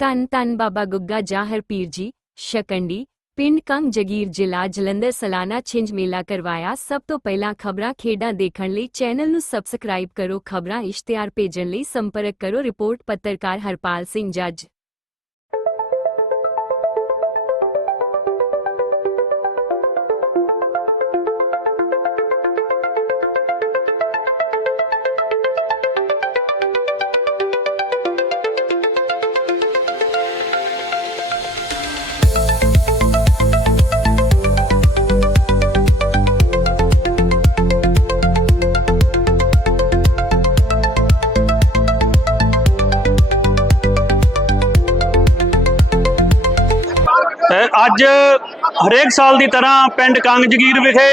ਧੰਨ ਧੰਨ ਬਾਬਾ ਗੁੱਗਾ ਜਾਹਰ ਪੀਰ ਜੀ, ਸ਼ਕੰਡੀ, ਪਿੰਡ ਕੰਗ ਜਗੀਰ ਜ਼ਿਲ੍ਹਾ ਜਲੰਧਰ ਸਾਲਾਨਾ ਛਿੰਝ ਮੇਲਾ ਕਰਵਾਇਆ। ਸਭ ਤੋਂ ਪਹਿਲਾਂ ਖਬਰਾਂ ਖੇਡਾਂ ਦੇਖਣ ਲਈ ਚੈਨਲ ਨੂੰ ਸਬਸਕ੍ਰਾਈਬ ਕਰੋ, ਖਬਰਾਂ ਇਸ਼ਤਿਹਾਰ ਭੇਜਣ ਲਈ ਸੰਪਰਕ ਕਰੋ, ਰਿਪੋਰਟ ਪੱਤਰਕਾਰ ਹਰਪਾਲ ਸਿੰਘ ਜੱਜ। ਅੱਜ ਹਰੇਕ ਸਾਲ ਦੀ ਤਰ੍ਹਾਂ ਪਿੰਡ ਕੰਗ ਜਗੀਰ ਵਿਖੇ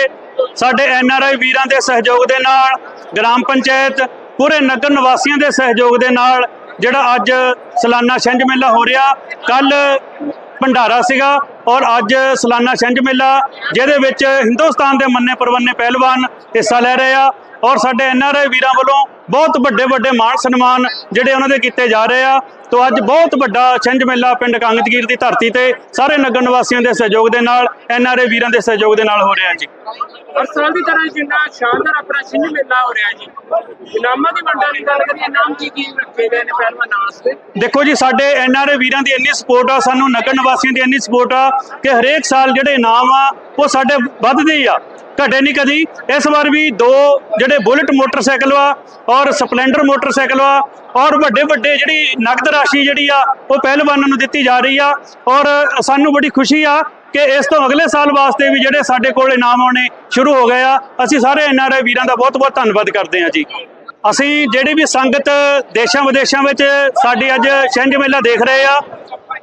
ਸਾਡੇ ਐਨ ਆਰ ਆਈ ਵੀਰਾਂ ਦੇ ਸਹਿਯੋਗ ਦੇ ਨਾਲ, ਗ੍ਰਾਮ ਪੰਚਾਇਤ, ਪੂਰੇ ਨਗਰ ਨਿਵਾਸੀਆਂ ਦੇ ਸਹਿਯੋਗ ਦੇ ਨਾਲ ਜਿਹੜਾ ਅੱਜ ਸਾਲਾਨਾ ਛਿੰਝ ਮੇਲਾ ਹੋ ਰਿਹਾ, ਕੱਲ ਭੰਡਾਰਾ ਸੀਗਾ ਔਰ ਅੱਜ ਸਾਲਾਨਾ ਛਿੰਝ ਮੇਲਾ, ਜਿਹਦੇ ਵਿੱਚ ਹਿੰਦੁਸਤਾਨ ਦੇ ਮੰਨੇ ਪਰਵੰਨੇ ਪਹਿਲਵਾਨ ਹਿੱਸਾ ਲੈ ਰਹੇ ਆ ਔਰ ਸਾਡੇ ਐਨ ਆਰ ਆਈ ਵੀਰਾਂ ਵੱਲੋਂ ਬਹੁਤ ਵੱਡੇ ਵੱਡੇ ਮਾਣ ਸਨਮਾਨ ਜਿਹੜੇ ਉਹਨਾਂ ਦੇ ਕੀਤੇ ਜਾ ਰਹੇ ਆ। ਤੋ ਅੱਜ ਬਹੁਤ ਵੱਡਾ ਛਿੰਝ ਮੇਲਾ ਪਿੰਡ ਕੰਗਜਗੀਰ ਦੀ ਧਰਤੀ ਤੇ ਸਾਰੇ ਨਗਰ ਨਿਵਾਸੀਆਂ ਦੇ ਸਹਿਯੋਗ ਦੇ ਨਾਲ ਐਨ ਆਰ ਆਈ ਵੀਰਾਂ ਦੇ ਸਹਿਯੋਗ ਦੇ ਨਾਲ ਹੋ ਰਿਹਾ ਜੀ। ਹਰ ਸਾਲ ਦੀ ਤਰ੍ਹਾਂ ਜਿੰਨਾ ਸ਼ਾਨਦਾਰ ਆਪਣਾ ਸਿੰਘ ਮੇਲਾ ਹੋ ਰਿਹਾ ਜੀ ਇਨਾਮਾਂ ਦੀ ਵੰਡਾਂ ਦੀ ਗੱਲ ਕਰੀਏ ਇਨਾਮ ਕੀ ਕੀ ਰੱਖੇ ਗਏ ਨੇ ਪਹਿਲਵਾਨਾਂ ਵਾਸਤੇ? ਦੇਖੋ ਜੀ ਸਾਡੇ ਐਨ ਆਰ ਆਈ ਵੀਰਾਂ ਦੀ ਇੰਨੀ ਸਪੋਰਟ ਆ ਸਾਨੂੰ ਨਗਰ ਨਿਵਾਸੀਆਂ ਦੀ ਇੰਨੀ ਸਪੋਰਟ ਆ ਕਿ ਹਰੇਕ ਸਾਲ ਜਿਹੜੇ ਇਨਾਮ ਆ ਉਹ ਸਾਡੇ ਵੱਧਦੇ ਹੀ ਆ। ਘਟੇ ਨਹੀਂ ਕਦੀ। ਇਸ ਵਾਰ ਵੀ ਦੋ ਜਿਹੜੇ ਬੁਲਟ ਮੋਟਰਸਾਈਕਲ ਵਾ ਔਰ ਸਪਲੈਂਡਰ ਮੋਟਰਸਾਈਕਲ ਵਾ ਔਰ ਵੱਡੇ ਵੱਡੇ ਜਿਹੜੀ ਨਕਦ ਰਾਸ਼ੀ ਜਿਹੜੀ ਆ, ਉਹ ਪਹਿਲਵਾਨਾਂ ਨੂੰ ਦਿੱਤੀ ਜਾ ਰਹੀ ਆ। ਔਰ ਸਾਨੂੰ ਬੜੀ ਖੁਸ਼ੀ ਆ ਕਿ ਇਸ ਤੋਂ ਅਗਲੇ ਸਾਲ ਵਾਸਤੇ ਵੀ ਜਿਹੜੇ ਸਾਡੇ ਕੋਲ ਇਨਾਮ ਆਉਣੇ ਸ਼ੁਰੂ ਹੋ ਗਏ ਆ। ਅਸੀਂ ਸਾਰੇ ਐਨ ਵੀਰਾਂ ਦਾ ਬਹੁਤ ਬਹੁਤ ਧੰਨਵਾਦ ਕਰਦੇ ਹਾਂ ਜੀ। ਅਸੀਂ ਜਿਹੜੀ ਵੀ ਸੰਗਤ ਦੇਸ਼ਾਂ ਵਿਦੇਸ਼ਾਂ ਵਿੱਚ ਸਾਡੀ ਅੱਜ ਛਿੰਝ ਮੇਲਾ ਦੇਖ ਰਹੇ ਆ,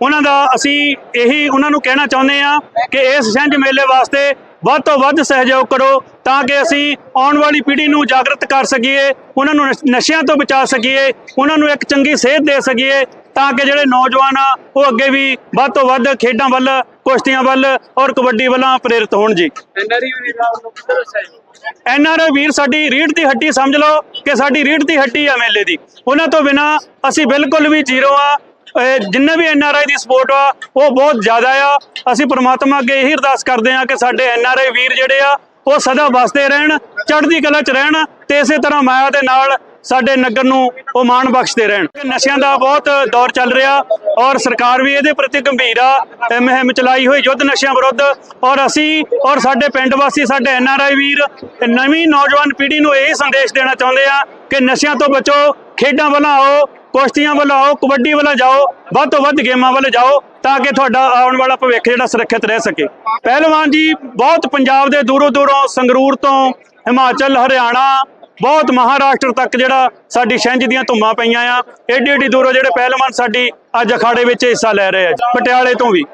ਉਹਨਾਂ ਦਾ ਅਸੀਂ ਇਹੀ ਉਹਨਾਂ ਨੂੰ ਕਹਿਣਾ ਚਾਹੁੰਦੇ ਆ ਕਿ ਇਸ ਛਿੰਝ ਮੇਲੇ ਵਾਸਤੇ ਵੱਧ ਤੋਂ ਵੱਧ ਸਹਿਯੋਗ ਕਰੋ ਤਾਂ ਕਿ ਅਸੀਂ ਆਉਣ ਵਾਲੀ ਪੀੜ੍ਹੀ ਨੂੰ ਜਾਗਰਤ ਕਰ ਸਕੀਏ ਉਹਨਾਂ ਨੂੰ ਨਸ਼- ਨਸ਼ਿਆਂ ਤੋਂ ਬਚਾ ਸਕੀਏ ਉਹਨਾਂ ਨੂੰ ਇੱਕ ਚੰਗੀ ਸਿਹਤ ਦੇ ਸਕੀਏ ਤਾਂ ਕਿ ਜਿਹੜੇ ਨੌਜਵਾਨ ਆ ਉਹ ਅੱਗੇ ਵੀ ਵੱਧ ਤੋਂ ਵੱਧ ਖੇਡਾਂ ਵੱਲ ਕੁਸ਼ਤੀਆਂ ਵੱਲ ਔਰ ਕਬੱਡੀ ਵੱਲ ਪ੍ਰੇਰਿਤ ਹੋਣ ਜੀ। ਵੀਰਾਂ ਐਨ ਆਰ ਆਈ ਵੀਰ ਸਾਡੀ ਰੀੜ ਦੀ ਹੱਡੀ ਸਮਝ ਲਓ ਕਿ ਸਾਡੀ ਰੀੜ ਦੀ ਹੱਡੀ ਆ ਮੇਲੇ ਦੀ। ਉਹਨਾਂ ਤੋਂ ਬਿਨਾ ਅਸੀਂ ਬਿਲਕੁਲ ਵੀ ਜ਼ੀਰੋ ਆ। ਜਿੰਨੇ ਵੀ N R I the support ਆ, ਉਹ ਬਹੁਤ ਜ਼ਿਆਦਾ ਆ। ਅਸੀਂ ਪ੍ਰਮਾਤਮਾ ਅੱਗੇ ਇਹੀ ਅਰਦਾਸ ਕਰਦੇ ਆ ਕਿ ਸਾਡੇ ਐਨ ਆਰ ਆਈ ਵੀਰ ਜਿਹੜੇ ਆ, ਉਹ ਸਦਾ ਵਸਦੇ ਰਹਿਣ, ਚੜ੍ਹਦੀ ਕਲਾ 'ਚ ਰਹਿਣ ਤੇ ਇਸੇ ਤਰ੍ਹਾਂ ਮਾਇਆ ਦੇ ਨਾਲ ਸਾਡੇ ਨਗਰ ਨੂੰ ਉਹ ਮਾਣ ਬਖਸ਼ਦੇ ਰਹਿਣ। ਨਸ਼ਿਆਂ ਦਾ ਬਹੁਤ ਦੌਰ ਚੱਲ ਰਿਹਾ ਔਰ ਸਰਕਾਰ ਵੀ ਇਹਦੇ ਪ੍ਰਤੀ ਗੰਭੀਰ ਆ। ਇਹ ਮੁਹਿੰਮ ਚਲਾਈ ਹੋਈ ਯੁੱਧ ਨਸ਼ਿਆਂ ਵਿਰੁੱਧ ਔਰ ਅਸੀਂ ਔਰ ਸਾਡੇ ਪਿੰਡ ਵਾਸੀ, ਸਾਡੇ ਐਨ ਆਰ ਆਈ ਵੀਰ, ਨਵੀਂ ਨੌਜਵਾਨ ਪੀੜ੍ਹੀ ਨੂੰ ਇਹ ਸੰਦੇਸ਼ ਦੇਣਾ ਚਾਹੁੰਦੇ ਆ ਕਿ ਨਸ਼ਿਆਂ ਤੋਂ ਬਚੋ, ਖੇਡਾਂ ਵੱਲ ਆਓ ਕੁਸ਼ਤੀਆਂ ਵੱਲ ਆਓ, ਕਬੱਡੀ ਵੱਲ ਜਾਓ, ਵੱਧ ਤੋਂ ਵੱਧ ਗੇਮਾਂ ਵੱਲ ਜਾਓ ਤਾਂ ਕਿ ਤੁਹਾਡਾ ਆਉਣ ਵਾਲਾ ਭਵਿੱਖ ਜਿਹੜਾ ਸੁਰੱਖਿਅਤ ਰਹਿ ਸਕੇ ਪਹਿਲਵਾਨ ਜੀ, ਬਹੁਤ ਪੰਜਾਬ ਦੇ ਦੂਰੋਂ ਦੂਰੋਂ ਸੰਗਰੂਰ ਤੋਂ ਹਿਮਾਚਲ, ਹਰਿਆਣਾ, ਬਹੁਤ ਮਹਾਰਾਸ਼ਟਰ ਤੱਕ ਜਿਹੜਾ ਸਾਡੀ ਛਿੰਝ ਦੀਆਂ ਧੁੰਮਾਂ ਪਈਆਂ ਆ ਏਡੀ ਏਡੀ ਦੂਰੋਂ ਜਿਹੜੇ ਪਹਿਲਵਾਨ ਸਾਡੀ ਅੱਜ ਅਖਾੜੇ ਵਿੱਚ ਹਿੱਸਾ ਲੈ ਰਹੇ ਆ ਜੀ। ਪਟਿਆਲੇ ਤੋਂ ਵੀ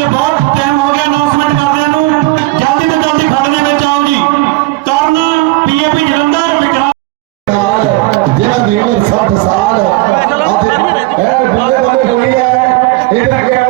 ਕਿ ਬਹੁਤ ਟਾਈਮ ਹੋ ਗਿਆ ਅਨਾਉਂਸਮੈਂਟ ਕਰਦਿਆਂ ਨੂੰ। ਜਲਦੀ ਤੋਂ ਜਲਦੀ ਖੜ ਦੇ ਵਿੱਚ ਆਓ ਜੀ। ਕਰਨ ਪੀਏਪੀ ਜਲੰਧਰ ਵਿਕਰਾਲ। ਜਿਹੜਾ ਵੀਰ 60 ਸਾਲ ਅਤੇ ਇਹ ਬੁੱਲੇ ਬੁੱਲੇ ਹੋਈ ਹੈ ਇਹਦਾ ਕਿਹਾ